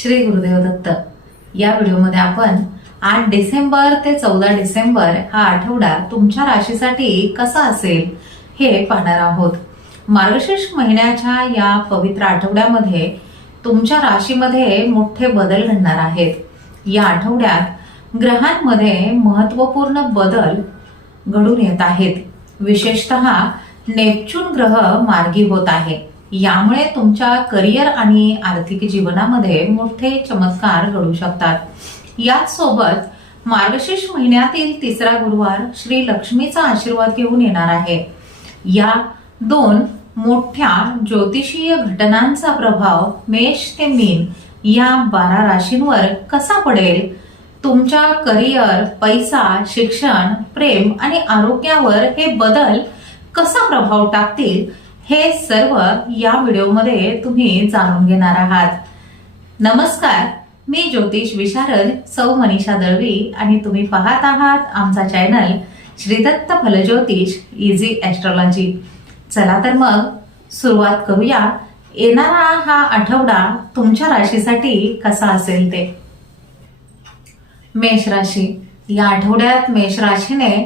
श्री गुरुदेव दत्त। या व्हिडिओमध्ये आपण 8 डिसेंबर ते 14 डिसेंबर हा आठवडा तुमच्या राशीसाठी कसा असेल हे पाहणार आहोत। मार्गशीर्ष महिन्याच्या या पवित्र आठवड्यामध्ये तुमच्या राशीमध्ये मोठे बदल घडणार आहेत। या आठवड्यात ग्रहांमध्ये महत्त्वपूर्ण बदल घडून येत आहेत। विशेषतः नेपच्यून ग्रह मार्गी होत आहे। यामुळे तुमच्या करिअर आणि आर्थिक जीवनामध्ये मोठे चमत्कार घडू शकतात। याच सोबत मार्गशीर्ष महिन्यातील तिसरा गुरुवार श्री लक्ष्मीचा आशीर्वाद घेऊन येणार आहे। या दोन मोठ्या ज्योतिषीय घटनांचा प्रभाव मेष ते मीन या 12 राशींवर कसा पडेल, तुमच्या करिअर, पैसा, शिक्षण, प्रेम आणि आरोग्यावर हे बदल कसा प्रभाव टाकतील हे सर्व या व्हिडिओमध्ये तुम्ही जाणून घेणार आहात। नमस्कार, मी ज्योतिष विशारद सौ मनीषा दळवी आणि तुम्ही पाहत आहात आमचा channel Shri Datta Phaljyotish easy astrology. चला तर मग सुरुवात करूया। येणारा हा आठवडा तुमच्या राशीसाठी कसा असेल ते। मेष राशी। या आठवड्यात मेष राशीने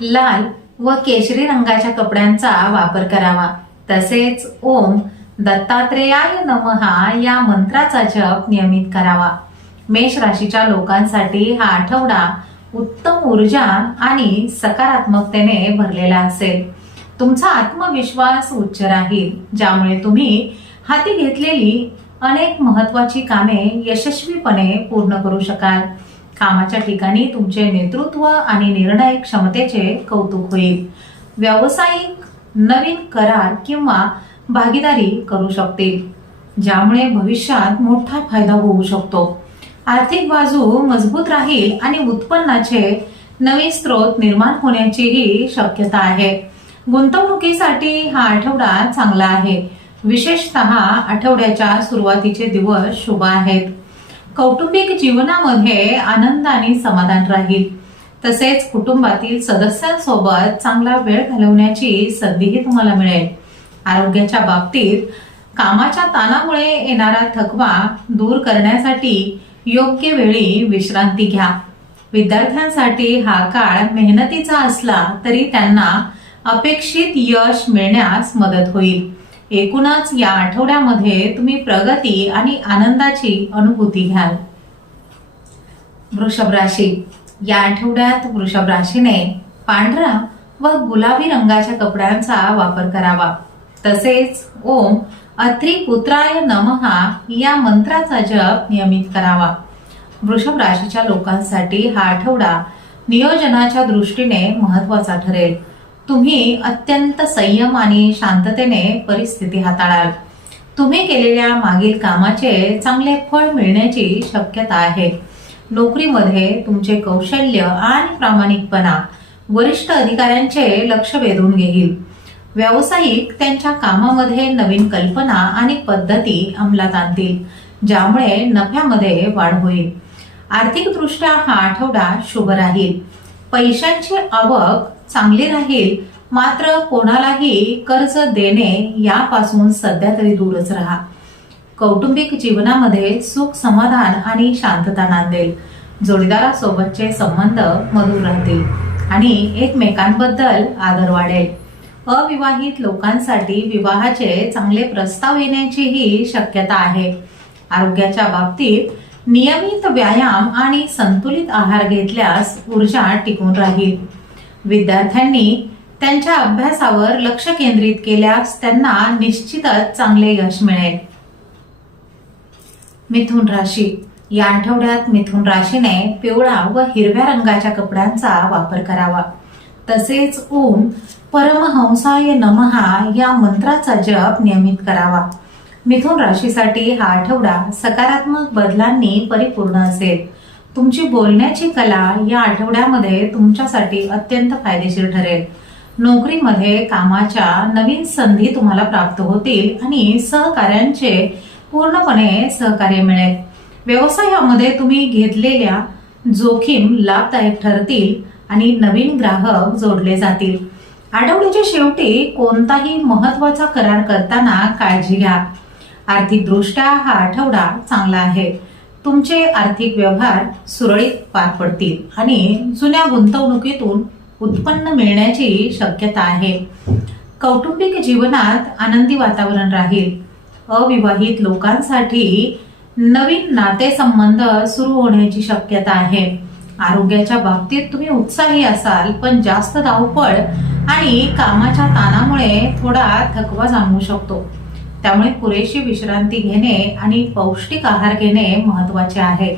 लाल व केशरी रंगाच्या कपड्यांचा वापर करावा। तसेच ओम दत्तात्रेयाय नमः या मंत्राचा जप नियमित करावा। मेष राशीच्या लोकांसाठी हा आठवडा उत्तम ऊर्जा आणि सकारात्मकतेने भरलेला असेल। तुमचा आत्मविश्वास उच्च राहील, ज्यामुळे तुम्ही हाती घेतलेली अनेक महत्त्वाची कामे यशस्वीपणे पूर्ण करू शकाल। कामाच्या ठिकाणी तुमचे नेतृत्व आणि निर्णय क्षमतेचे कौतुक होईल। व्यावसायिक नवीन करार किंवा भागीदारी करू शकतील, ज्यामुळे भविष्यात मोठा फायदा होऊ शकतो। आर्थिक बाजू मजबूत राहील आणि उत्पन्नाचे नवीन स्रोत निर्माण होण्याचीही शक्यता आहे। गुंतवणुकीसाठी हा आठवडा चांगला आहे। विशेषतः आठवड्याच्या सुरुवातीचे दिवस शुभ आहेत। कौटुंबिक जीवनामध्ये आनंद आणि समाधान राहील। तसेच कुटुंबातील सदस्यांसोबत चांगला वेळ घालवण्याची संधीही तुम्हाला मिळेल। आरोग्याच्या बाबतीत कामाच्या ताणामुळे येणारा थकवा दूर करण्यासाठी योग्य वेळी विश्रांती घ्या। विद्यार्थ्यांसाठी हा काळ मेहनतीचा असला तरी त्यांना अपेक्षित यश मिळण्यास मदत होईल। एकूणच या आठवड्यामध्ये तुम्ही प्रगती आणि आनंदाची अनुभूती घ्याल। वृषभ राशी। या आठवड्यात वृषभ राशीने पांढरा व गुलाबी रंगाच्या कपड्यांचा वापर करावा। तसेच ओम अत्री पुत्राय नमः या मंत्राचा जप नियमित करावा। वृषभ राशीच्या लोकांसाठी हा आठवडा नियोजनाच्या दृष्टीने महत्त्वाचा ठरेल। तुम्ही अत्यंत संयम आणि शांततेने परिस्थिती हाताळाल। तुम्ही केलेल्या मागील कामाचे चांगले फळ मिळण्याची शक्यता आहे। नोकरीमध्ये तुमचे कौशल्य आणि प्रामाणिकपणा वरिष्ठ अधिकाऱ्यांचे लक्ष वेधून घेईल। व्यावसायिक त्यांच्या कामामध्ये नवीन कल्पना आणि पद्धती अंमलात आणतील, ज्यामुळे नफ्यामध्ये वाढ होईल। आर्थिकदृष्ट्या हा आठवडा शुभ राहील। पैशांची आवक चांगली राहील, मात्र कोणालाही कर्ज देणे यापासून सध्या तरी दूरच राहा। कौटुंबिक जीवनामध्ये सुख, समाधान आणि शांतता नांदेल। जोडीदारासोबतचे संबंध मधुर राहतील आणि एकमेकांबद्दल आदर वाढेल। अविवाहित लोकांसाठी विवाहाचे चांगले प्रस्ताव येण्याचीही शक्यता आहे। आरोग्याच्या बाबतीत नियमित व्यायाम आणि संतुलित आहार घेतल्यास ऊर्जा टिकून राहील। विद्यार्थ्यांनी त्यांच्या अभ्यासावर लक्ष केंद्रित केल्यास त्यांना निश्चितच चांगले यश मिळेल। मिथुन राशी। या आठवड्यात मिथुन राशीने पिवळा व हिरव्या रंगाच्या कपड्यांचा वापर करावा। तसेच ओम परमहंसाय नमः या मंत्राचा जप नियमित करावा। मिथुन राशीसाठी हा आठवडा सकारात्मक बदलांनी परिपूर्ण असेल। तुमची बोलण्याची कला या आठवड्यामध्ये तुमच्यासाठी अत्यंत फायदेशीर ठरेल। नोकरीमध्ये कामाच्या नवीन संधी तुम्हाला प्राप्त होतील आणि सहकाऱ्यांचे पूर्णपणे सहकार्य मिळेल। व्यवसायामध्ये तुम्ही घेतलेल्या जोखीम लाभदायक ठरतील आणि नवीन ग्राहक जोडले जातील। आठवड्याच्या शेवटी कोणताही महत्त्वाचा करार करताना काळजी घ्या। आर्थिक दृष्ट्या हा आठवडा चांगला आहे। तुमचे आर्थिक व्यवहार सुरळीत पार पडतील आणि जुन्या गुंतवणुकीतून उत्पन्न मिळण्याची शक्यता आहे. कौटुंबिक जीवनात आनंदी वातावरण राहील. अविवाहित लोकांसाठी नवीन नातेसंबंध सुरू होण्याची शक्यता आहे. आरोग्याच्या बाबतीत तुम्ही उत्साही असाल, पण जास्त धावपळ आणि कामाच्या ताणामुळे थोडा थकवा जाणवू शकतो. त्यामुळे पुरेशी विश्रांती घेणे आणि पौष्टिक आहार घेणे महत्वाचे आहे.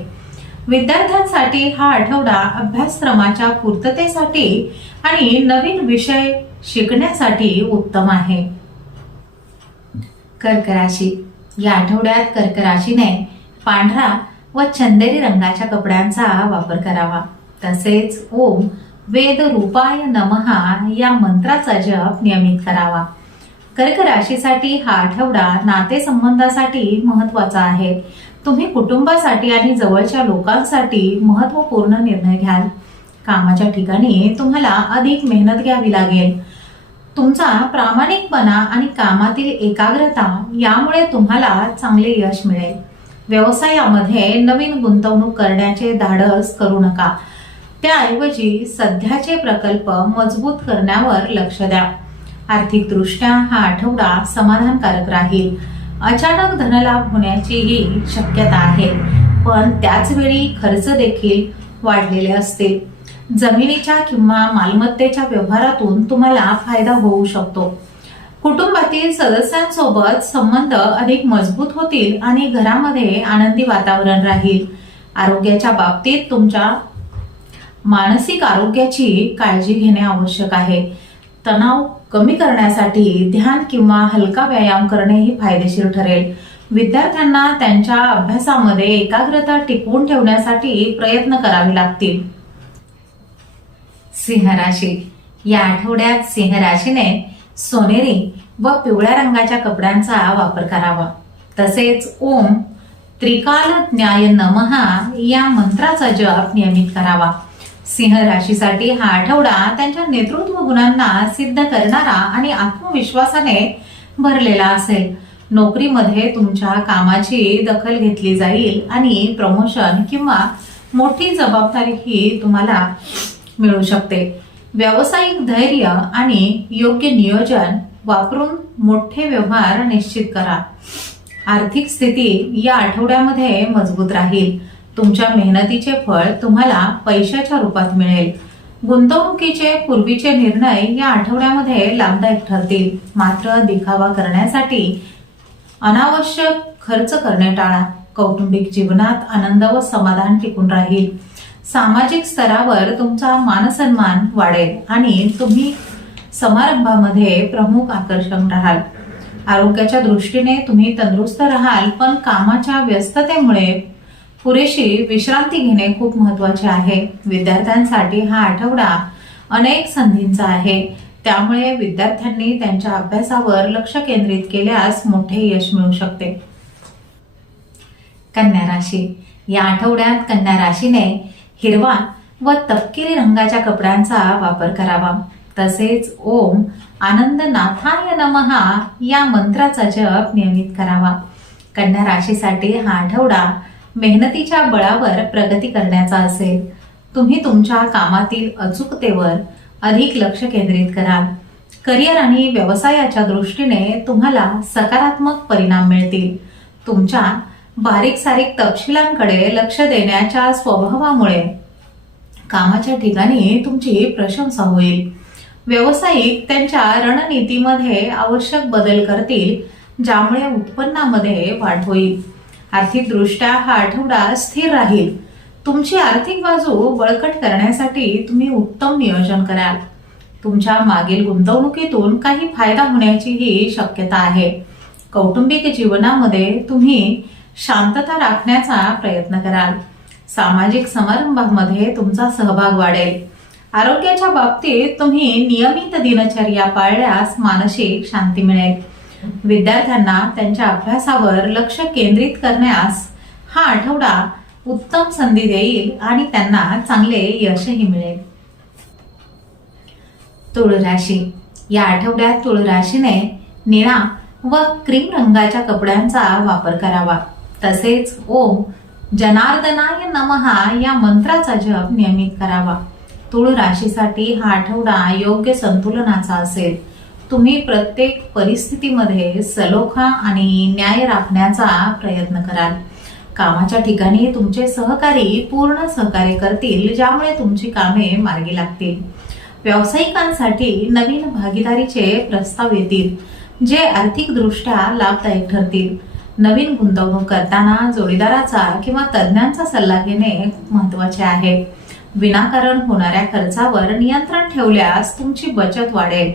विद्यार्थ्यांसाठी हा आठवडा अभ्यासक्रमाच्या पूर्ततेसाठी आणि नवीन विषय शिकण्यासाठी उत्तम आहे. कर्क राशी. या आठवड्यात कर्क राशीने पांढरा व चंदेरी रंगाच्या कपड्यांचा वापर करावा. तसेच ओम वेद रूपाय नमहा या मंत्राचा जप नियमित करावा. कर्क राशीसाठी हा आठवडा नातेसंबंधासाठी महत्वाचा आहे. तुम्ही कुटुंबासाठी आणि जवळच्या लोकांसाठी महत्वपूर्ण निर्णय घ्याल. कामाच्या ठिकाणी तुम्हाला अधिक मेहनत घ्यावी लागेल. तुमचा प्रामाणिकपणा आणि कामातील एकाग्रता यामुळे तुम्हाला चांगले यश मिळेल. व्यवसायामध्ये नवीन गुंतवणूक करण्याचे धाडस करू नका. त्याऐवजी सध्याचे प्रकल्प मजबूत करण्यावर लक्ष द्या. आर्थिक दृष्ट्या हा आठवडा समाधानकारक राहील. अचानक धनलाभ होण्याचीही शक्यता आहे, पण त्याच वेळी खर्च देखील वाढलेले असतील. जमिनीच्या किंवा मालमत्तेच्या व्यवहारातून तुम्हाला फायदा होऊ शकतो. कुटुंबातील सदस्यांसोबत संबंध अधिक मजबूत होतील आणि घरामध्ये आनंदी वातावरण राहील. आरोग्याच्या बाबतीत तुमच्या मानसिक आरोग्याची काळजी घेणे आवश्यक आहे. तणाव कमी करण्यासाठी ध्यान किंवा हलका व्यायाम करणे ही फायदेशीर ठरेल. विद्यार्थ्यांना त्यांच्या अभ्यासामध्ये एकाग्रता टिकवून ठेवण्यासाठी प्रयत्न करावे लागतील. सिंह राशी. या आठवड्यात सिंह राशीने सोनेरी व पिवळ्या रंगाच्या कपड्यांचा वापर करावा. तसेच ओम त्रिकाल ज्ञाय नमहा या मंत्राचा जप नियमित करावा. सिंह राशीसाठी हा आठवडा त्यांच्या नेतृत्व गुणांना सिद्ध करणारा आणि आत्मविश्वासाने भरलेला असेल. नोकरीमध्ये तुमच्या कामाची दखल घेतली जाईल आणि प्रमोशन किंवा मोठी जबाबदारी ही तुम्हाला मिळू शकते. व्यावसायिक धैर्य आणि योग्य नियोजन वापरून मोठे व्यवहार निश्चित करा. आर्थिक स्थिती या आठवड्यामध्ये मजबूत राहील. तुमच्या मेहनतीचे फळ तुम्हाला पैशाच्या रूपात मिळेल. गुंतवणुकीचे पूर्वीचे निर्णय या आठवड्यामध्ये लाभदायक ठरतील. मात्र दिखावा करण्यासाठी अनावश्यक खर्च करणे टाळा. कौटुंबिक जीवनात आनंद व समाधान टिकून राहील. सामाजिक स्तरावर तुमचा मानसन्मान वाढेल आणि तुम्ही समारंभामध्ये प्रमुख आकर्षण राहाल. आरोग्याच्या दृष्टीने तुम्ही तंदुरुस्त राहाल, पण कामाच्या व्यस्ततेमुळे पुरेशी विश्रांती घेणे खूप महत्वाचे आहे. विद्यार्थ्यांसाठी हा आठवडा अनेक संधींचा आहे. त्यामुळे विद्यार्थ्यांनी त्यांच्या अभ्यासावर लक्ष केंद्रित केल्यास मोठे यश मिळू शकते. कन्या राशी. या आठवड्यात कन्या राशीने हिरवा व तपकिरी रंगाच्या कपड्यांचा वापर करावा. तसेच ओम आनंदनाथाय नमहा या मंत्राचा जप नियमित करावा. कन्या राशीसाठी हा आठवडा मेहनतीच्या बळावर प्रगती करण्याचा असेल. तुम्ही तुमच्या कामातील अचूकतेवर अधिक लक्ष केंद्रित कराल. करिअर आणि व्यवसायाच्या दृष्टीने तुम्हाला सकारात्मक परिणाम मिळतील. तुमच्या बारीक सारीक तपशिलांकडे लक्ष देण्याच्या स्वभावामुळे कामाच्या ठिकाणी तुमची प्रशंसा होईल. व्यावसायिक त्यांच्या रणनीतीमध्ये आवश्यक बदल करतील, ज्यामुळे उत्पन्नामध्ये वाढ होईल. आर्थिक दृष्ट्या हा आठवडा स्थिर राहील. तुमची आर्थिक बाजू बळकट करण्यासाठी तुम्ही उत्तम नियोजन कराल. तुमच्या मागील गुंतवणुकीतून काही फायदा होण्याचीही शक्यता आहे. कौटुंबिक जीवनामध्ये तुम्ही शांतता राखण्याचा प्रयत्न कराल. सामाजिक समारंभामध्ये तुमचा सहभाग वाढेल. आरोग्याच्या बाबतीत तुम्ही नियमित दिनचर्या पाळल्यास मानसिक शांती मिळेल. विद्यार्थ्यांना त्यांच्या अभ्यासावर लक्ष केंद्रित करण्यास हा आठवडा उत्तम संधी देईल आणि त्यांना चांगले यशही मिळेल. तुळ राशी. या आठवड्यात तुळ राशीने निळा व क्रीम रंगाच्या कपड्यांचा वापर करावा. तसेच ओम जनार्दनाय नमहा या मंत्राचा जप नियमित करावा. तुळ राशीसाठी हा आठवडा योग्य संतुलनाचा असेल. तुम्ही प्रत्येक परिस्थितीमध्ये सलोखा आणि न्याय राखण्याचा प्रयत्न कराल. कामाच्या ठिकाणी तुमचे सहकारी पूर्ण सहकार्य करतील, ज्यामुळे तुमची कामे मार्गी लागतील. व्यावसायिकांसाठी नवीन भागीदारीचे प्रस्ताव येतील, जे आर्थिकदृष्ट्या लाभदायक ठरतील. नवीन गुंतवणूक करताना जोडीदाराचा किंवा तज्ञांचा सल्ला घेणे महत्वाचे आहे. विनाकारण होणाऱ्या खर्चावर नियंत्रण ठेवल्यास तुमची बचत वाढेल.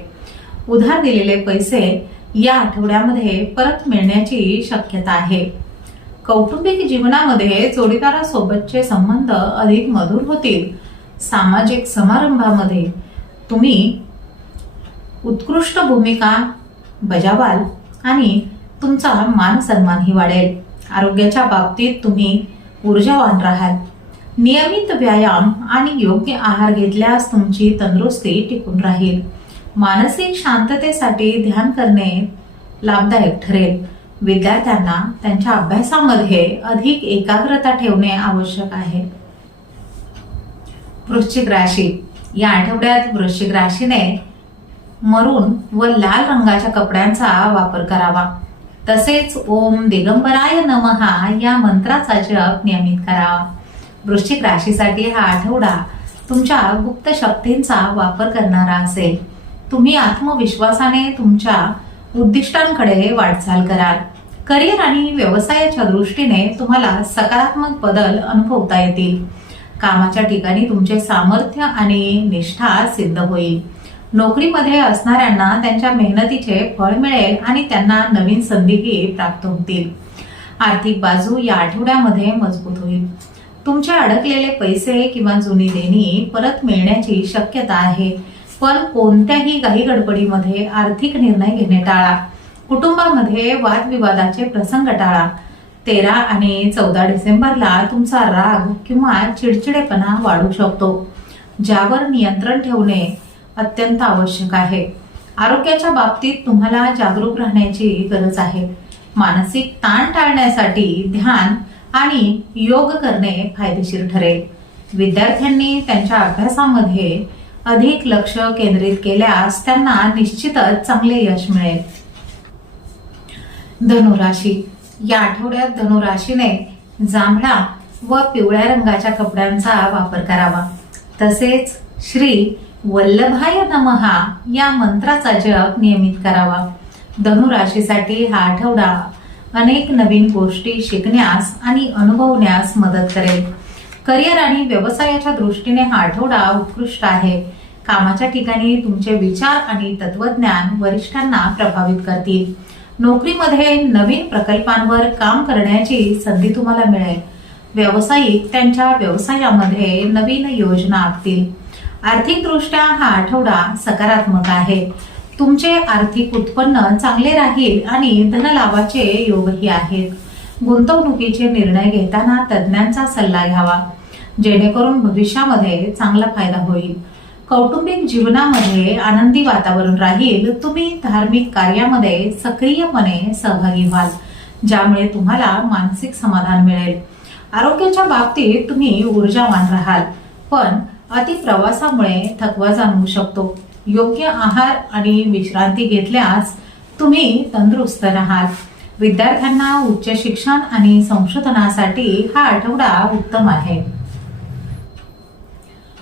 उधार दिलेले पैसे या आठवड्यामध्ये परत मिळण्याची शक्यता आहे. कौटुंबिक जीवनामध्ये जोडीदारासोबतचे संबंध अधिक मधुर होतील. सामाजिक समारंभामध्ये तुम्ही उत्कृष्ट भूमिका बजावाल आणि तुमचा मान सन्मानही वाढेल. आरोग्याच्या बाबतीत तुम्ही ऊर्जावान राहाल. नियमित व्यायाम आणि योग्य आहार घेतल्यास तुमची तंदुरुस्ती टिकून राहील. मानसिक शांततेसाठी ध्यान करणे लाभदायक ठरेल. विद्यार्थ्यांना त्यांच्या अभ्यासामध्ये अधिक एकाग्रता ठेवणे आवश्यक आहे. वृश्चिक राशी या आठवड्यात वृश्चिक राशीने मरून व लाल रंगाच्या कपड्यांचा वापर करावा. तसेच ओम दिगंबराय नमहा या मंत्राचा जप नियमित करावा. वृश्चिक राशीसाठी हा आठवडा तुमच्या गुप्त शक्तींचा वापर करणारा असेल. तुम्ही आत्मविश्वासाने तुमच्या उद्दिष्टांकडे वाटचाल कराल. करिअर आणि व्यवसायाच्या दृष्टीने तुम्हाला सकारात्मक बदल अनुभवता येतील. कामाच्या ठिकाणी तुमचे सामर्थ्य आणि निष्ठा सिद्ध होईल. नोकरीमध्ये असणाऱ्यांना त्यांच्या मेहनतीचे फळ मिळेल आणि त्यांना नवीन संधीही प्राप्त होतील. आर्थिक बाजू या आठवड्यामध्ये मजबूत होईल. तुमचे अडकलेले पैसे किंवा जुनी देणी परत मिळण्याची शक्यता आहे. पण कोणत्याही घाई गडबडीमध्ये आर्थिक निर्णय घेणे टाळा. कुटुंबामध्ये वादविवादाचे प्रसंग टाळा. 13 आणि 14 डिसेंबरला तुमचा राग किंवा चिडचिडेपणा वाढू शकतो, ज्यावर नियंत्रण ठेवणे अत्यंत आवश्यक आहे. आरोग्याच्या बाबतीत तुम्हाला जागरूक राहण्याची गरज आहे. मानसिक ताण टाळण्यासाठी ध्यान आणि योग करणे फायदेशीर ठरेल. विद्यार्थ्यांनी त्यांच्या अभ्यासामध्ये अधिक लक्ष केंद्रित केल्यास त्यांना निश्चितच चांगले यश मिळेल. धनुराशी या आठवड्यात धनुराशीने जांभळा व पिवळ्या रंगाच्या कपड्यांचा वापर करावा. तसेच श्री वल्लभाय नमहा या मंत्राचा जप नियमित करावा. धनुराशीसाठी हा आठवडा अनेक नवीन गोष्टी शिकण्यास आणि अनुभवण्यास मदत करेल. करिअर आणि व्यवसायाच्या दृष्टीने हा आठवडा उत्कृष्ट आहे. कामाच्या ठिकाणी तुमचे विचार आणि तत्वज्ञान वरिष्ठांना प्रभावित करतील. नोकरीमध्ये नवीन प्रकल्पांवर काम करण्याची संधी तुम्हाला मिळेल. व्यावसायिक त्यांच्या व्यवसायामध्ये नवीन योजना आखतील. आर्थिकदृष्ट्या हा आठवडा सकारात्मक आहे. तुमचे आर्थिक उत्पन्न चांगले राहील आणि धनलाभाचे योगही आहेत. गुंतवणुकीचे निर्णय घेताना तज्ञांचा सल्ला घ्यावा, जेणेकरून भविष्यामध्ये चांगला फायदा होईल. कौटुंबिक जीवनामध्ये आनंदी वातावरण राहील. तुम्ही धार्मिक कार्यामध्ये सक्रियपणे सहभागी व्हाल, ज्यामुळे तुम्हाला मानसिक समाधान मिळेल. आरोग्याच्या बाबतीत तुम्ही ऊर्जावान राहाल, पण अति प्रवासामुळे थकवा जाणवू शकतो. योग्य आहार आणि विश्रांती घेतल्यास तुम्ही तंदुरुस्त राहाल. विद्यार्थ्यांना उच्च शिक्षण आणि संशोधनासाठी हा आठवडा उत्तम आहे.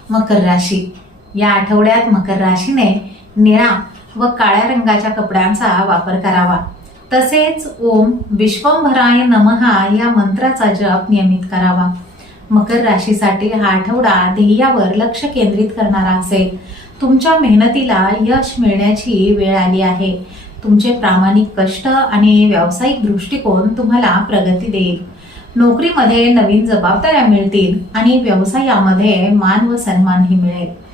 मकर राशी या आठवड्यात मकर राशीने निळा व काळ्या रंगाच्या कपड्यांचा वापर करावा. तसेच ओम विश्वंभराय नमहा या मंत्राचा जप नियमित करावा. मकर राशीसाठी हा आठवडा ध्येयावर लक्ष केंद्रित करणारा असेल. तुमच्या मेहनतीला यश मिळण्याची वेळ आली आहे. तुमचे प्रामाणिक कष्ट आणि व्यावसायिक दृष्टिकोन तुम्हाला प्रगती देईल. नोकरीमध्ये नवीन जबाबदाऱ्या मिळतील आणि व्यवसायामध्ये मान व सन्मानही मिळेल.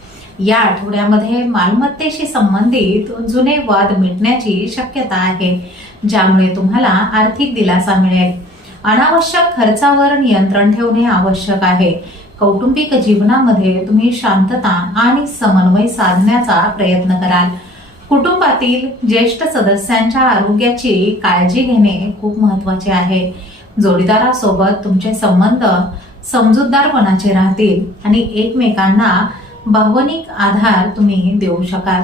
या आठवड्यामध्ये मालमत्तेशी संबंधित जुने वाद मिटण्याची शक्यता आहे, ज्यामुळे तुम्हाला आर्थिक दिलासा मिळेल. अनावश्यक खर्चावर नियंत्रण ठेवणे आवश्यक आहे. कौटुंबिक जीवनामध्ये तुम्ही शांतता आणि समन्वय साधण्याचा प्रयत्न कराल. कुटुंबातील ज्येष्ठ सदस्यांच्या आरोग्याची काळजी घेणे खूप महत्त्वाचे आहे. जोडीदारासोबत तुमचे संबंध समजूतदारपणाचे राहतील आणि एकमेकांना भावनिक आधार तुम्ही देऊ शकाल.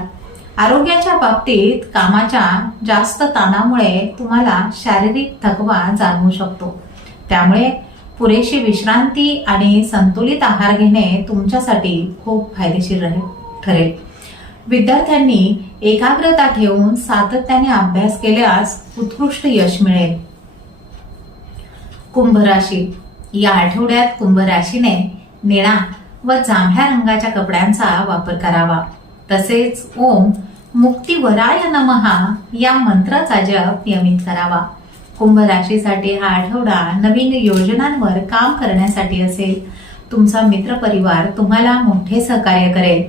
आरोग्याच्या बाबतीत कामाच्या जास्त ताणामुळे तुम्हाला शारीरिक थकवा जाणवू शकतो. त्यामुळे पुरेशी विश्रांती आणि संतुलित आहार घेणे तुमच्यासाठी खूप फायदेशीर ठरेल. विद्यार्थ्यांनी एकाग्रता ठेवून सातत्याने अभ्यास केल्यास उत्कृष्ट यश मिळेल. कुंभ राशी. या आठवड्यात कुंभ राशीने निळा व जांभळ्या रंगाच्या कपड्यांचा वापर करावा. तसेच ओम मुक्तिवराय नमः या मंत्राचा जप नियमित करावा. कुंभ राशीसाठी हा आठवडा नवीन योजनांवर काम करण्यासाठी असेल. तुमचा मित्रपरिवार तुम्हाला मोठे सहकार्य करेल.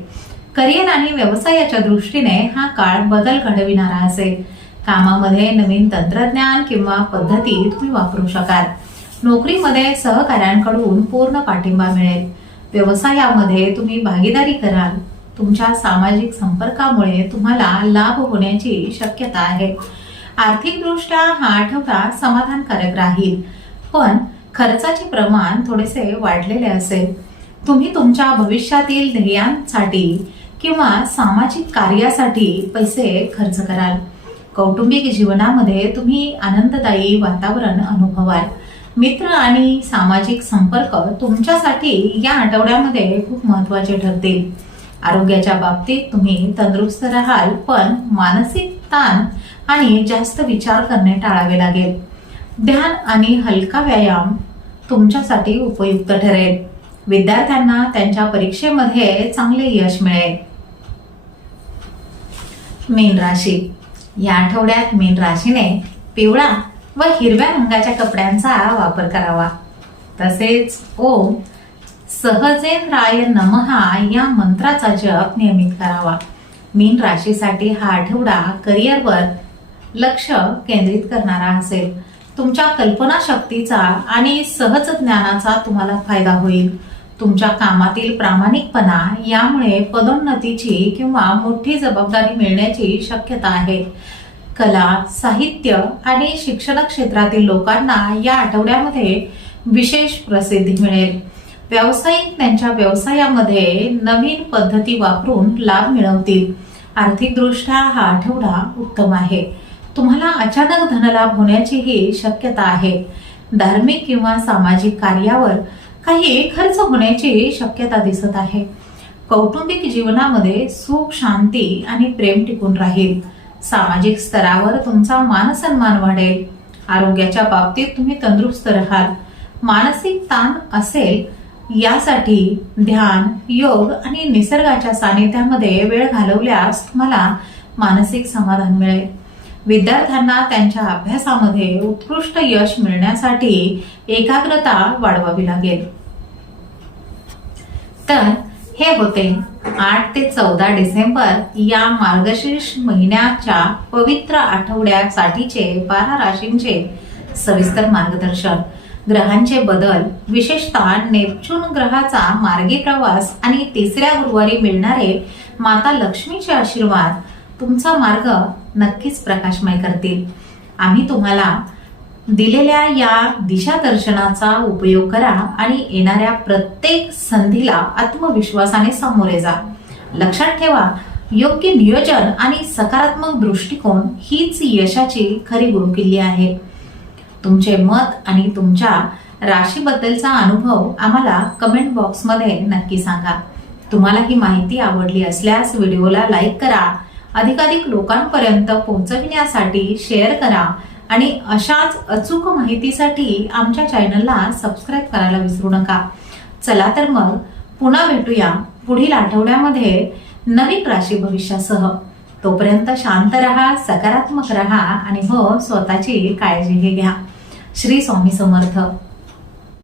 करिअर आणि व्यवसायाच्या दृष्टीने हा काळ बदल घडविणारा असेल. कामामध्ये नवीन तंत्रज्ञान किंवा पद्धती तुम्ही वापरू शकाल. नोकरीमध्ये सहकाऱ्यांकडून पूर्ण पाठिंबा मिळेल. व्यवसायामध्ये तुम्ही भागीदारी कराल. तुमच्या सामाजिक संपर्कामुळे तुम्हाला लाभ होण्याची शक्यता आहे. आर्थिकदृष्ट्या हा आठवडा समाधानकारक राहील, पण खर्चाचे प्रमाण थोडेसे वाढलेले असेल. तुम्ही तुमच्या भविष्यातील ध्येयांसाठी किंवा सामाजिक कार्यासाठी पैसे खर्च कराल. कौटुंबिक जीवनामध्ये तुम्ही आनंददायी वातावरण अनुभवाल. मित्र आणि सामाजिक संपर्क तुमच्यासाठी या आठवड्यामध्ये खूप महत्वाचे ठरतील. आरोग्याच्या बाबतीत तुम्ही तंदुरुस्त राहाल, पण मानसिक ताण आणि जास्त विचार करणे टाळावे लागेल. ध्यान आणि हलका व्यायाम तुमच्यासाठी उपयुक्त ठरेल. विद्यार्थ्यांना त्यांच्या परीक्षेमध्ये चांगले यश मिळेल. मीन राशी. या आठवड्यात मीन राशीने पिवळा व हिरव्या रंगाच्या कपड्यांचा वापर करावा. तसेच ओम सहजेंद्राय नमः या मंत्राचा जप नियमित करावा. मीन राशीसाठी हा आठवडा करिअरवर लक्ष केंद्रित करणारा असेल. तुमच्या कल्पनाशक्तीचा आणि सहज ज्ञानाचा तुम्हाला फायदा होईल. तुमच्या कामातील प्रामाणिकपणा यामुळे पदोन्नतीची किंवा मोठी जबाबदारी मिळण्याची शक्यता आहे. कला, साहित्य आणि शिक्षण क्षेत्रातील लोकांना या आठवड्यामध्ये विशेष प्रसिद्धी मिळेल. व्यावसायिक त्यांच्या व्यवसायामध्ये नवीन पद्धती वापरून लाभ मिळवतील. आर्थिकदृष्ट्या हा आठवडा उत्तम आहे. तुम्हाला अचानक धनलाभ होण्याचीही शक्यता आहे. धार्मिक किंवा सामाजिक कार्यावर काही खर्च होण्याची शक्यता दिसत आहे. कौटुंबिक जीवनामध्ये सुख, शांती आणि प्रेम टिकून राहील. सामाजिक स्तरावर तुमचा मानसन्मान वाढेल. आरोग्याच्या बाबतीत तुम्ही तंदुरुस्त राहाल. मानसिक ताण असेल यासाठी ध्यान, योग आणि निसर्गाच्या सानिध्यामध्ये वेळ घालवल्यास तुम्हाला मानसिक समाधान मिळेल. विद्यार्थ्यांना त्यांच्या अभ्यासामध्ये उत्कृष्ट यश मिळण्यासाठी एकाग्रता वाढवावी लागेल. तर हे होते 8 ते 14 डिसेंबर या मार्गशीर्ष महिन्याच्या पवित्र आठवड्यासाठीचे 12 राशींचे सविस्तर मार्गदर्शन. ग्रहांचे बदल, विशेषतः नेपच्यून ग्रहाचा मार्गी प्रवास आणि तिसऱ्या गुरुवारी मिळणारे माता लक्ष्मीचे आशीर्वाद तुमचा मार्ग नक्कीच प्रकाशमय करतील. आम्ही तुम्हाला दिलेल्या या दिशादर्शनाचा उपयोग करा आणि येणाऱ्या प्रत्येक संधीला आत्मविश्वासाने सामोरे जा. लक्षात ठेवा, योग्य नियोजन आणि सकारात्मक दृष्टिकोन हीच यशाची खरी गुरुकिल्ली आहे. तुमचे मत आणि तुमच्या राशीबद्दलचा अनुभव आम्हाला कमेंट बॉक्समध्ये नक्की सांगा. तुम्हाला ही माहिती आवडली असल्यास व्हिडिओला लाईक करा, अधिकाधिक लोकांपर्यंत पोहोचविण्यासाठी शेअर करा आणि अशाच अचूक माहितीसाठी आमच्या चॅनलला सबस्क्राईब करायला विसरू नका. चला तर मग पुन्हा भेटूया पुढील आठवड्यामध्ये नवीन राशी भविष्यासह. तोपर्यंत शांत रहा, सकारात्मक रहा आणि हो स्वतःची काळजी घ्या. श्री स्वामी समर्थ.